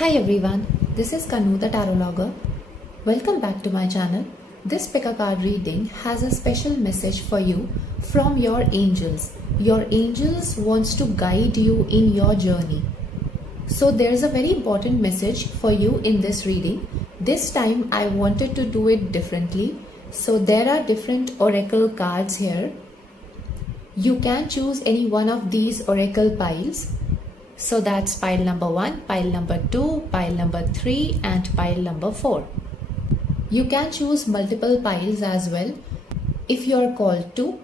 Hi everyone, this is Kanu the Tarologer. Welcome back to my channel. This pick a card reading has a special message for you from your angels. Your angels wants to guide you in your journey. So there's a very important message for you in this reading. This time I wanted to do it differently. So there are different oracle cards here. You can choose any one of these oracle piles. So that's pile number 1, pile number 2, pile number 3 and pile number 4. You can choose multiple piles as well if you are called to.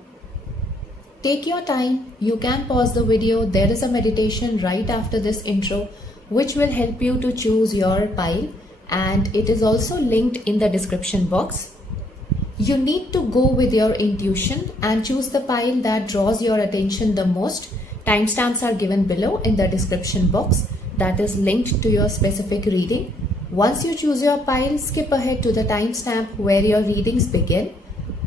Take your time, you can pause the video. There is a meditation right after this intro which will help you to choose your pile, and it is also linked in the description box. You need to go with your intuition and choose the pile that draws your attention the most. Timestamps are given below in the description box that is linked to your specific reading. Once you choose your pile, skip ahead to the timestamp where your readings begin.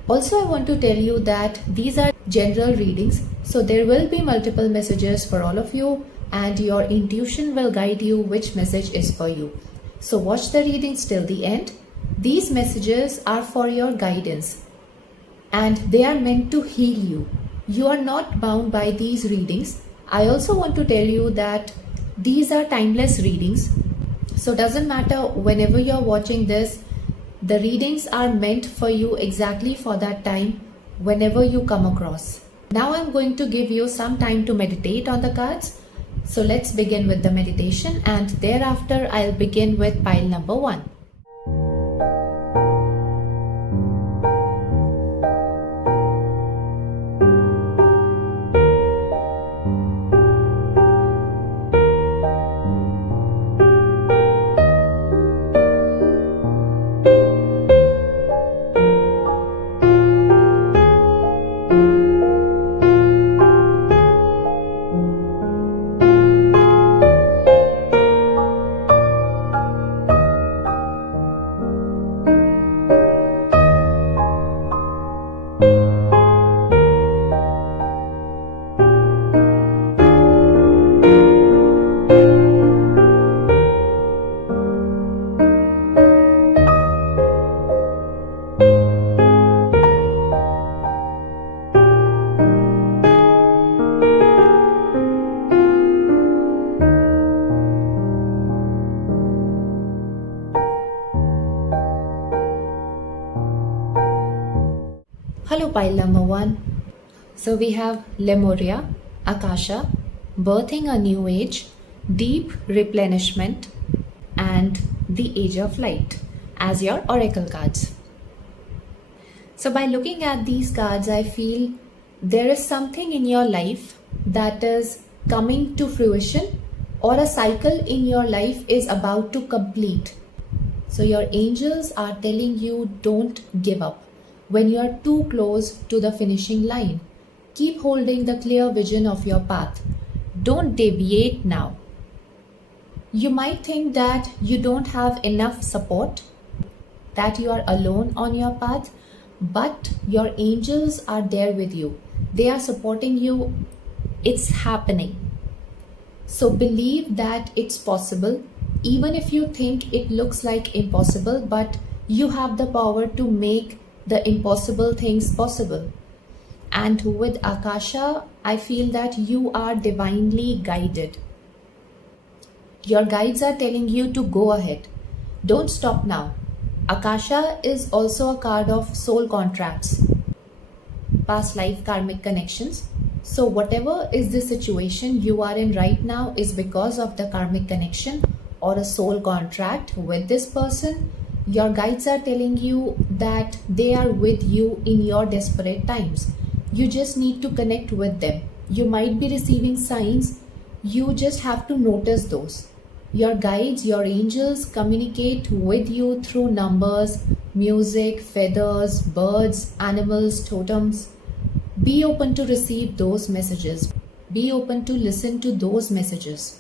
Also, I want to tell you that these are general readings, so there will be multiple messages for all of you and your intuition will guide you which message is for you. So watch the readings till the end. These messages are for your guidance and they are meant to heal you. You are not bound by these readings. I also want to tell you that these are timeless readings. So doesn't matter whenever you're watching this, the readings are meant for you exactly for that time whenever you come across. Now I'm going to give you some time to meditate on the cards. So let's begin with the meditation and thereafter I'll begin with pile number 1. Hello pile number 1. So we have Lemuria, Akasha, Birthing a New Age, Deep Replenishment and the Age of Light as your oracle cards. So by looking at these cards, I feel there is something in your life that is coming to fruition or a cycle in your life is about to complete. So your angels are telling you don't give up. When you are too close to the finishing line, keep holding the clear vision of your path. Don't deviate now. You might think that you don't have enough support, that you are alone on your path, but your angels are there with you. They are supporting you. It's happening. So believe that it's possible, even if you think it looks like impossible, but you have the power to make the impossible things possible. And with Akasha, I feel that you are divinely guided. Your guides are telling you to go ahead. Don't stop now. Akasha is also a card of soul contracts, past life karmic connections. So whatever is the situation you are in right now is because of the karmic connection or a soul contract with this person. Your guides are telling you that they are with you in your desperate times. You just need to connect with them. You might be receiving signs. You just have to notice those. Your guides, your angels communicate with you through numbers, music, feathers, birds, animals, totems. Be open to receive those messages. Be open to listen to those messages.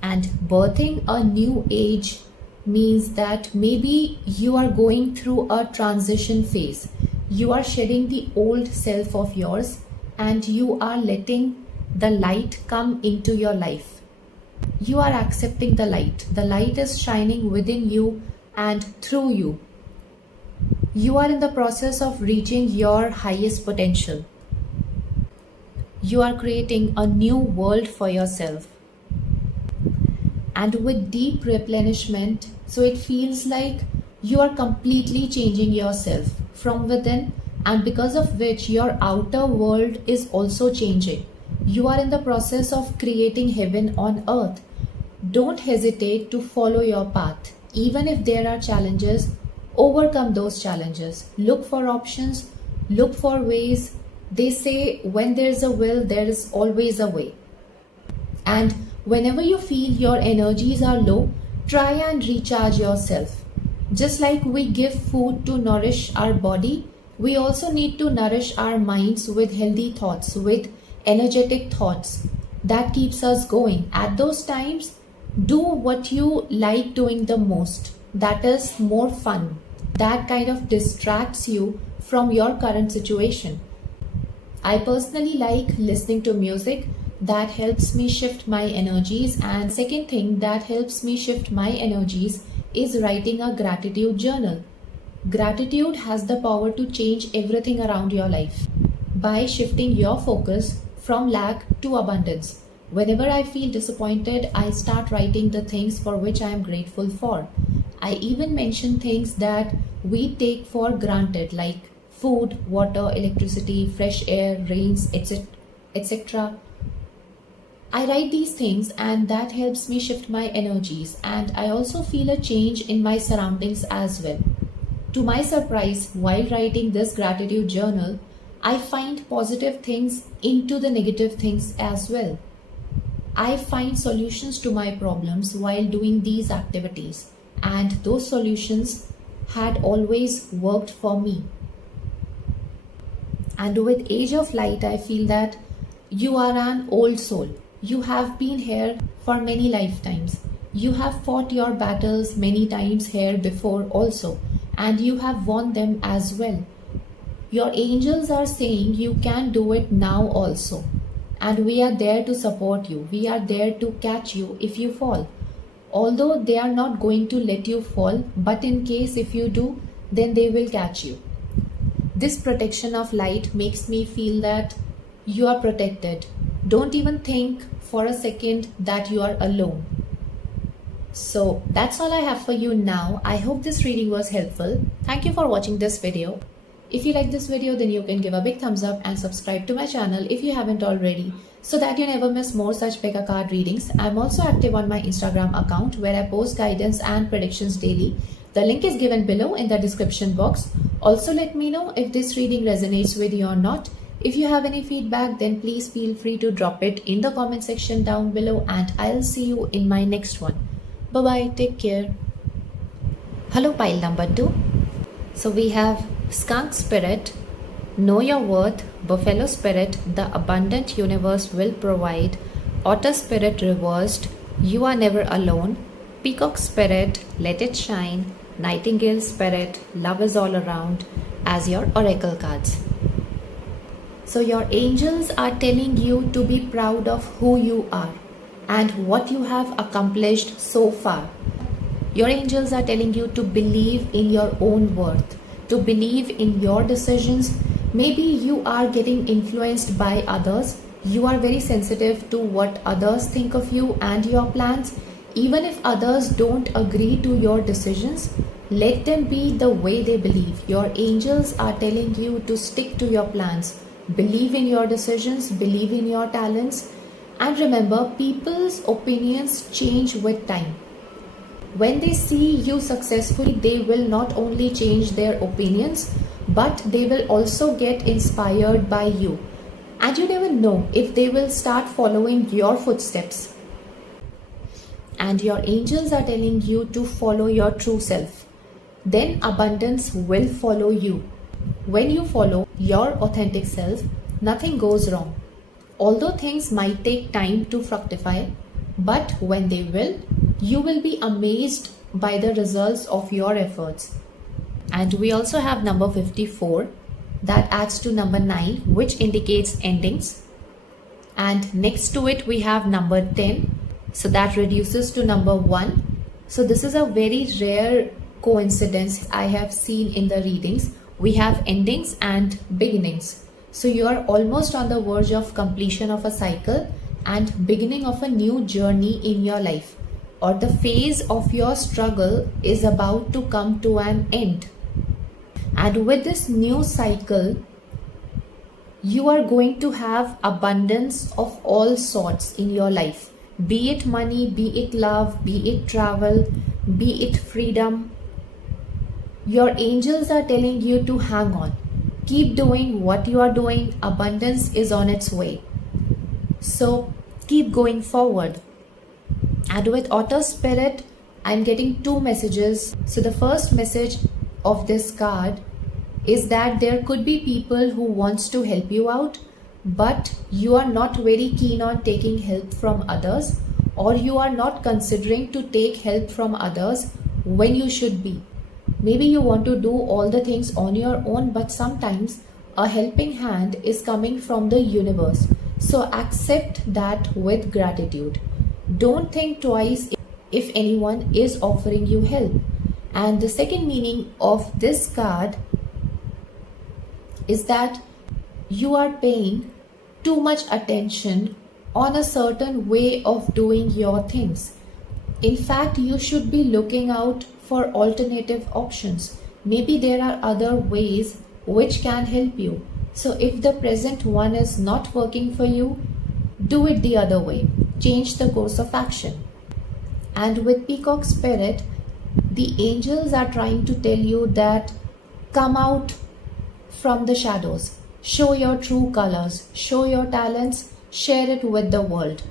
And birthing a new age means that maybe you are going through a transition phase. You are shedding the old self of yours and you are letting the light come into your life. you are accepting the light. The light is shining within you and through you. You are in the process of reaching your highest potential. You are creating a new world for yourself. And with deep replenishment, so it feels like you are completely changing yourself from within, and because of which your outer world is also changing. You are in the process of creating heaven on earth. Don't hesitate to follow your path. Even if there are challenges, overcome those challenges. Look for options, look for ways. They say when there's a will, there is always a way. And whenever you feel your energies are low, try and recharge yourself. Just like we give food to nourish our body, we also need to nourish our minds with healthy thoughts, with energetic thoughts that keeps us going. At those times, do what you like doing the most. That is more fun. That kind of distracts you from your current situation. I personally like listening to music. That helps me shift my energies. And second thing that helps me shift my energies is writing a gratitude journal. Gratitude has the power to change everything around your life by shifting your focus from lack to abundance. Whenever I feel disappointed, I start writing the things for which I am grateful for. I even mention things that we take for granted, like food, water, electricity, fresh air, rains, etc. I write these things and that helps me shift my energies, and I also feel a change in my surroundings as well. To my surprise, while writing this gratitude journal, I find positive things into the negative things as well. I find solutions to my problems while doing these activities, and those solutions had always worked for me. And with Age of Light, I feel that you are an old soul. You have been here for many lifetimes. You have fought your battles many times here before also, and you have won them as well. Your angels are saying you can do it now also. And we are there to support you. We are there to catch you if you fall. Although they are not going to let you fall, but in case if you do, then they will catch you. This protection of light makes me feel that you are protected. Don't even think for a second that you are alone. So that's all I have for you now. I hope this reading was helpful. Thank you for watching this video. If you like this video, then you can give a big thumbs up and subscribe to my channel if you haven't already, so that you never miss more such Pekka card readings. I'm also active on my Instagram account where I post guidance and predictions daily. The link is given below in the description box. Also let me know if this reading resonates with you or not. If you have any feedback, then please feel free to drop it in the comment section down below, and I'll see you in my next one. Bye bye, take care. Hello pile number 2. So we have Skunk Spirit, Know Your Worth, Buffalo Spirit, The Abundant Universe Will Provide, Otter Spirit Reversed, You Are Never Alone, Peacock Spirit, Let It Shine, Nightingale Spirit, Love Is All Around as your oracle cards. So your angels are telling you to be proud of who you are and what you have accomplished so far. Your angels are telling you to believe in your own worth, to believe in your decisions. Maybe you are getting influenced by others. You are very sensitive to what others think of you and your plans. Even if others don't agree to your decisions, let them be the way they believe. Your angels are telling you to stick to your plans. Believe in your decisions, believe in your talents, and remember, people's opinions change with time. When they see you successfully, they will not only change their opinions, but they will also get inspired by you. And you never know if they will start following your footsteps. And your angels are telling you to follow your true self. Then abundance will follow you. When you follow your authentic self, nothing goes wrong. Although things might take time to fructify, but when they will, you will be amazed by the results of your efforts. And we also have number 54 that adds to number 9, which indicates endings. And next to it we have number 10 So that reduces to number 1. So this is a very rare coincidence I have seen in the readings. We have endings and beginnings. So you are almost on the verge of completion of a cycle and beginning of a new journey in your life, or the phase of your struggle is about to come to an end. And with this new cycle, you are going to have abundance of all sorts in your life, be it money, be it love, be it travel, be it freedom. Your angels are telling you to hang on, keep doing what you are doing. Abundance is on its way, so keep going forward. And with Otter Spirit, I'm getting 2 messages. So the first message of this card is that there could be people who wants to help you out, but you are not very keen on taking help from others, or you are not considering to take help from others when you should be. Maybe you want to do all the things on your own, but sometimes a helping hand is coming from the universe. So accept that with gratitude. Don't think twice if anyone is offering you help. And the second meaning of this card is that you are paying too much attention on a certain way of doing your things. In fact, you should be looking out for alternative options. Maybe there are other ways which can help you. So if the present one is not working for you, do it the other way. Change the course of action. And with Peacock Spirit, the angels are trying to tell you that come out from the shadows, show your true colors, show your talents, share it with the world.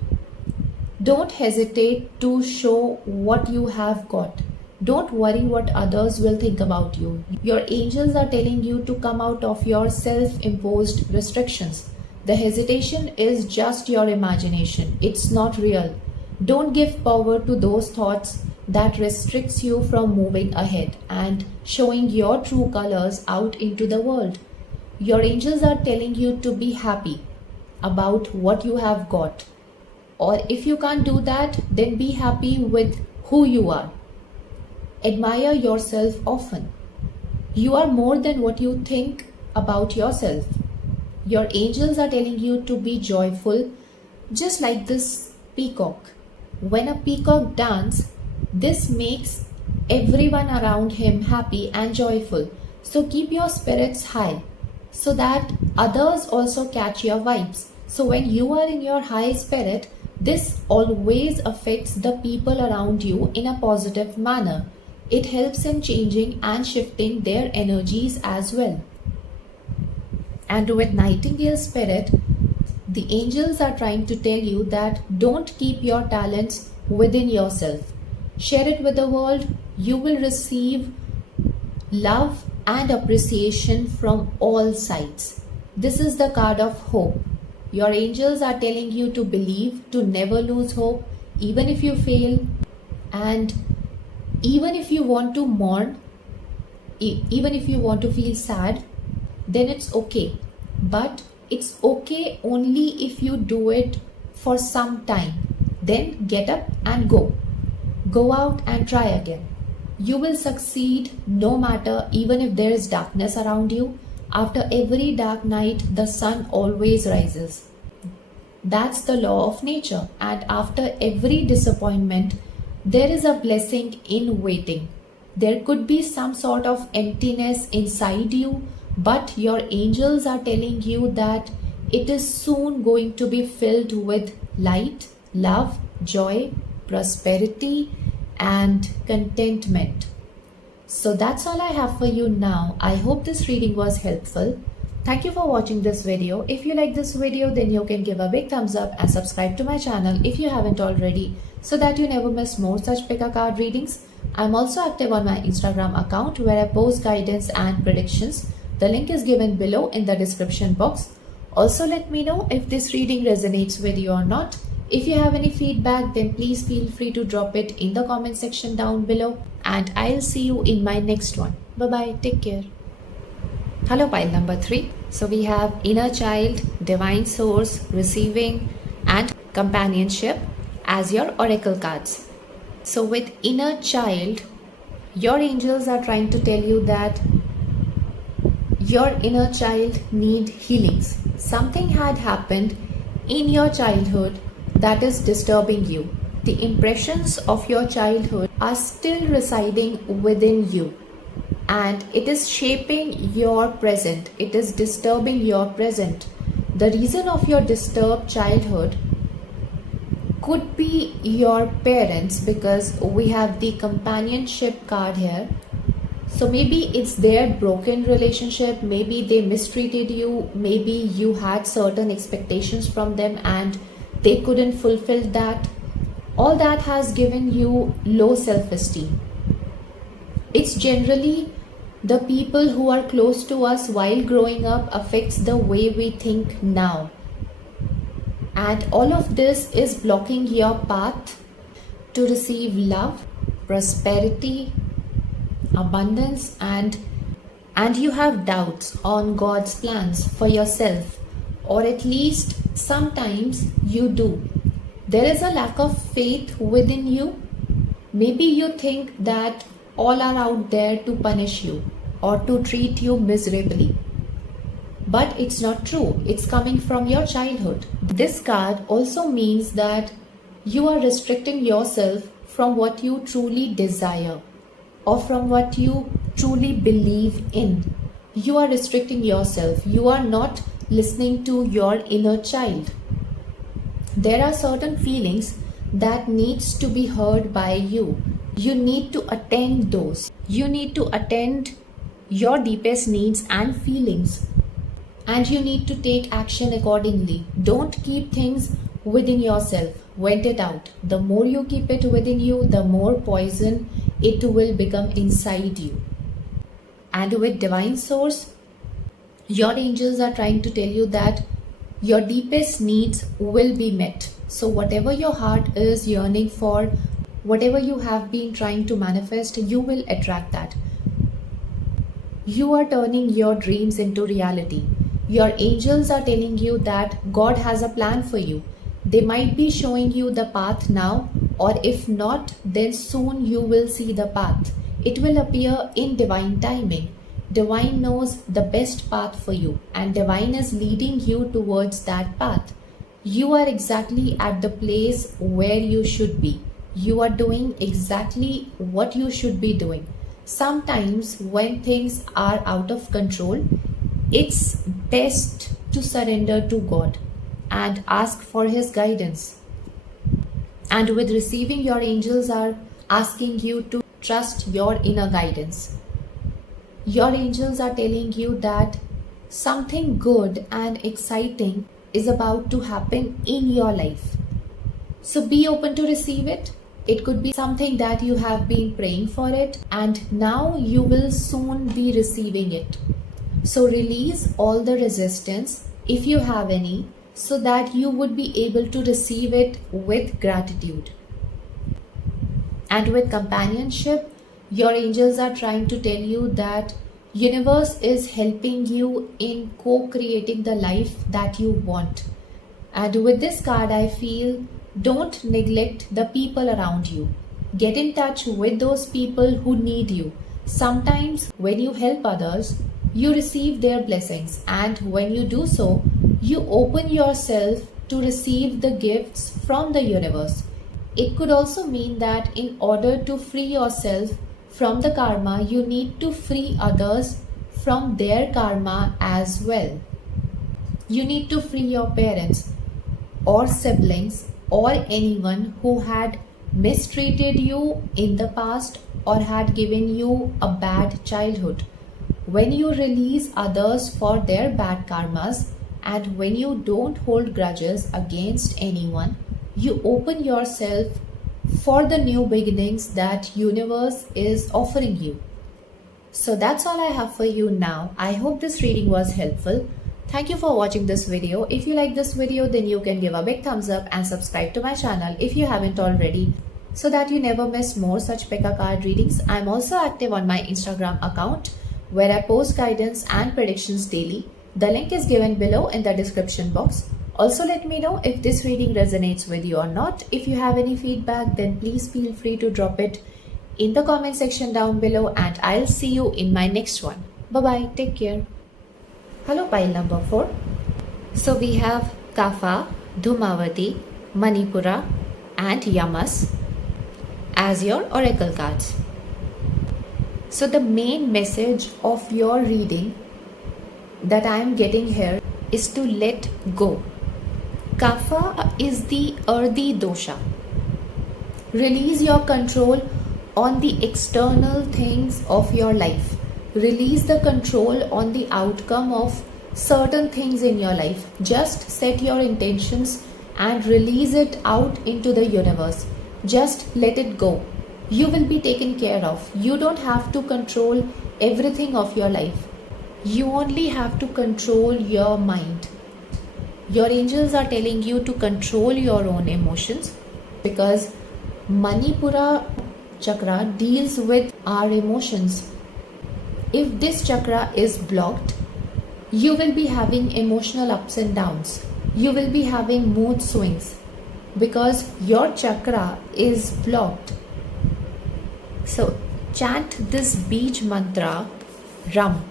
Don't hesitate to show what you have got. Don't worry what others will think about you. Your angels are telling you to come out of your self-imposed restrictions. The hesitation is just your imagination. It's not real. Don't give power to those thoughts that restricts you from moving ahead and showing your true colors out into the world. Your angels are telling you to be happy about what you have got. Or if you can't do that, then be happy with who you are. Admire yourself often. You are more than what you think about yourself. Your angels are telling you to be joyful, just like this peacock. When a peacock dances, this makes everyone around him happy and joyful. So keep your spirits high so that others also catch your vibes. So when you are in your high spirit, this always affects the people around you in a positive manner. It helps in changing and shifting their energies as well. And with Nightingale Spirit, the angels are trying to tell you that don't keep your talents within yourself. Share it with the world. You will receive love and appreciation from all sides. This is the card of hope. Your angels are telling you to believe, to never lose hope, even if you fail, and even if you want to mourn, even if you want to feel sad, then it's okay. But it's okay only if you do it for some time. Then get up and go. Go out and try again. You will succeed no matter, even if there is darkness around you. After every dark night, the sun always rises. That's the law of nature. And after every disappointment, there is a blessing in waiting. There could be some sort of emptiness inside you, but your angels are telling you that it is soon going to be filled with light, love, joy, prosperity, and contentment. So that's all I have for you now. I hope this reading was helpful. Thank you for watching this video. If you like this video, then you can give a big thumbs up and subscribe to my channel if you haven't already, so that you never miss more such pick a card readings. I'm also active on my Instagram account where I post guidance and predictions. The link is given below in the description box. Also, let me know if this reading resonates with you or not. If you have any feedback, then please feel free to drop it in the comment section down below. And I'll see you in my next one. Bye-bye. Take care. Hello, pile number 3. So we have inner child, divine source, receiving, and companionship. as your oracle cards. So with inner child, your angels are trying to tell you that your inner child need healings. Something had happened in your childhood that is disturbing you. The impressions of your childhood are still residing within you, and it is shaping your present. It is disturbing your present. The reason of your disturbed childhood could be your parents, because we have the companionship card here. So maybe it's their broken relationship, maybe they mistreated you, maybe you had certain expectations from them and they couldn't fulfill that. All that has given you low self-esteem. It's generally the people who are close to us while growing up affects the way we think now. And all of this is blocking your path to receive love, prosperity, abundance, and you have doubts on God's plans for yourself, or at least sometimes you do. There is a lack of faith within you. Maybe you think that all are out there to punish you or to treat you miserably. But it's not true. It's coming from your childhood. This card also means that you are restricting yourself from what you truly desire or from what you truly believe in. You are restricting yourself. You are not listening to your inner child. There are certain feelings that needs to be heard by you. You need to attend those. You need to attend your deepest needs and feelings. And you need to take action accordingly. Don't keep things within yourself. Vent it out. The more you keep it within you, the more poison it will become inside you. And with Divine Source, your angels are trying to tell you that your deepest needs will be met. So whatever your heart is yearning for, whatever you have been trying to manifest, you will attract that. You are turning your dreams into reality. Your angels are telling you that God has a plan for you. They might be showing you the path now, or if not, then soon you will see the path. It will appear in divine timing. Divine knows the best path for you, and Divine is leading you towards that path. You are exactly at the place where you should be. You are doing exactly what you should be doing. Sometimes when things are out of control, it's best to surrender to God and ask for His guidance. And with receiving, your angels are asking you to trust your inner guidance. Your angels are telling you that something good and exciting is about to happen in your life. So be open to receive it. It could be something that you have been praying for it, and now you will soon be receiving it. So release all the resistance, if you have any, so that you would be able to receive it with gratitude. And with companionship, your angels are trying to tell you that universe is helping you in co-creating the life that you want. And with this card, I feel don't neglect the people around you. Get in touch with those people who need you. Sometimes when you help others, you receive their blessings, and when you do so, you open yourself to receive the gifts from the universe. It could also mean that in order to free yourself from the karma, you need to free others from their karma as well. You need to free your parents or siblings or anyone who had mistreated you in the past or had given you a bad childhood. When you release others for their bad karmas, and when you don't hold grudges against anyone, you open yourself for the new beginnings that universe is offering you. So that's all I have for you now. I hope this reading was helpful. Thank you for watching this video. If you like this video, then you can give a big thumbs up and subscribe to my channel if you haven't already, so that you never miss more such Pekka card readings. I'm also active on my Instagram account, where I post guidance and predictions daily. The link is given below in the description box. Also, let me know if this reading resonates with you or not. If you have any feedback, then please feel free to drop it in the comment section down below, and I'll see you in my next one. Bye bye. Take care. Hello, pile number 4. So we have Kapha, Dhumavati, Manipura, and Yamas as your oracle cards. So the main message of your reading that I am getting here is to let go. Kapha is the earthy dosha. Release your control on the external things of your life. Release the control on the outcome of certain things in your life. Just set your intentions and release it out into the universe. Just let it go. You will be taken care of. You don't have to control everything of your life. You only have to control your mind. Your angels are telling you to control your own emotions, because Manipura chakra deals with our emotions. If this chakra is blocked, you will be having emotional ups and downs. You will be having mood swings because your chakra is blocked. So chant this Bij mantra, Ram.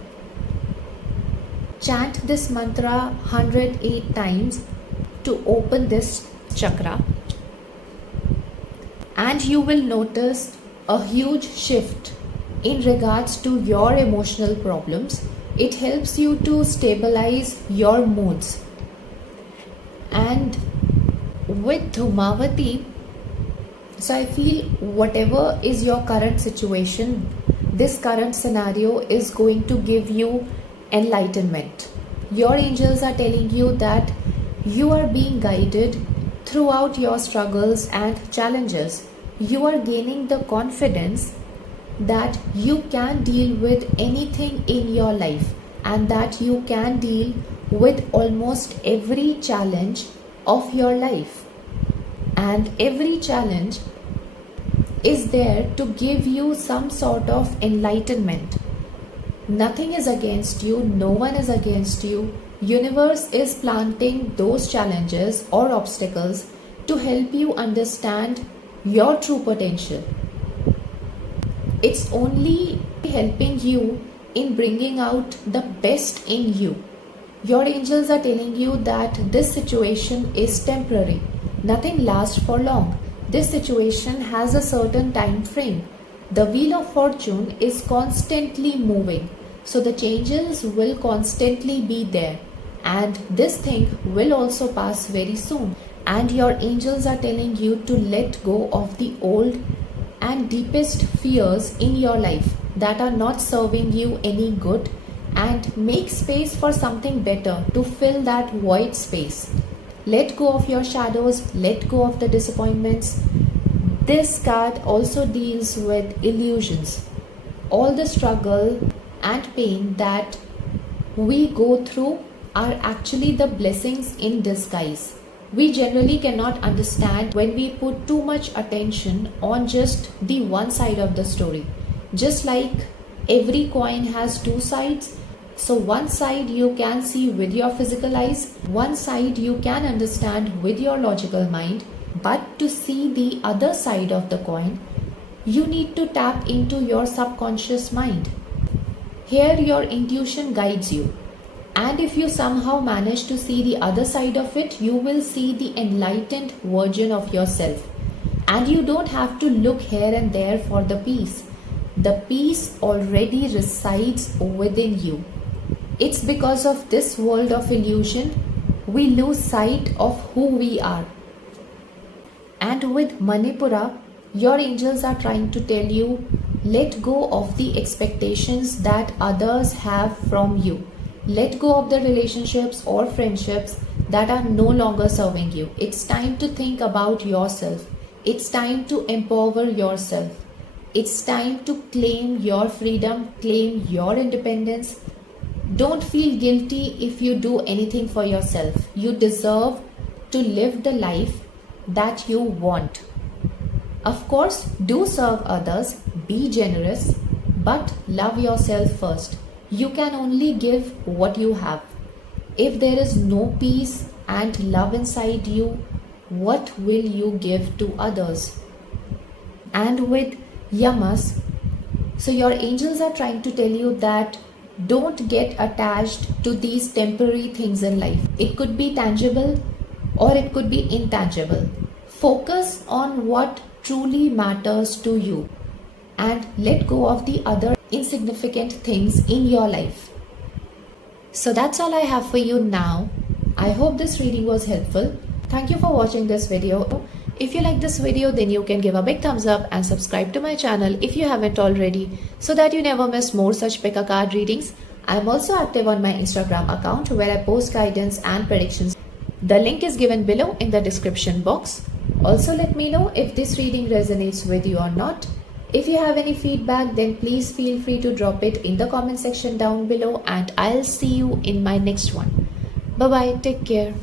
Chant this mantra 108 times to open this chakra, and you will notice a huge shift in regards to your emotional problems. It helps you to stabilize your moods. And with Dhumavati, so I feel whatever is your current situation, this current scenario is going to give you enlightenment. Your angels are telling you that you are being guided throughout your struggles and challenges. You are gaining the confidence that you can deal with anything in your life, and that you can deal with almost every challenge of your life. And every challenge is there to give you some sort of enlightenment. Nothing is against you, no one is against you. Universe is planting those challenges or obstacles to help you understand your true potential. It's only helping you in bringing out the best in you. Your angels are telling you that this situation is temporary. Nothing lasts for long. This situation has a certain time frame. The wheel of fortune is constantly moving. So the changes will constantly be there. And this thing will also pass very soon. And your angels are telling you to let go of the old and deepest fears in your life that are not serving you any good, and make space for something better to fill that void space. Let go of your shadows, let go of the disappointments. This card also deals with illusions. All the struggle and pain that we go through are actually the blessings in disguise. We generally cannot understand when we put too much attention on just the one side of the story. Just like every coin has two sides, so one side you can see with your physical eyes, one side you can understand with your logical mind, but to see the other side of the coin, you need to tap into your subconscious mind. Here your intuition guides you. And if you somehow manage to see the other side of it, you will see the enlightened version of yourself. And you don't have to look here and there for the peace. The peace already resides within you. It's because of this world of illusion, we lose sight of who we are. And with Manipura, your angels are trying to tell you, let go of the expectations that others have from you. Let go of the relationships or friendships that are no longer serving you. It's time to think about yourself. It's time to empower yourself. It's time to claim your freedom, claim your independence. Don't feel guilty if you do anything for yourself. You deserve to live the life that you want. Of course, do serve others, be generous, but love yourself first. You can only give what you have. If there is no peace and love inside you, what will you give to others? And with Yamas, so your angels are trying to tell you that don't get attached to these temporary things in life. It could be tangible or it could be intangible. Focus on what truly matters to you and let go of the other insignificant things in your life. So that's all I have for you now. I hope this reading was helpful. Thank you for watching this video. If you like this video, then you can give a big thumbs up and subscribe to my channel if you haven't already, so that you never miss more such pick a card readings. I am also active on my Instagram account where I post guidance and predictions. The link is given below in the description box. Also, let me know if this reading resonates with you or not. If you have any feedback, then please feel free to drop it in the comment section down below, and I'll see you in my next one. Bye bye, take care.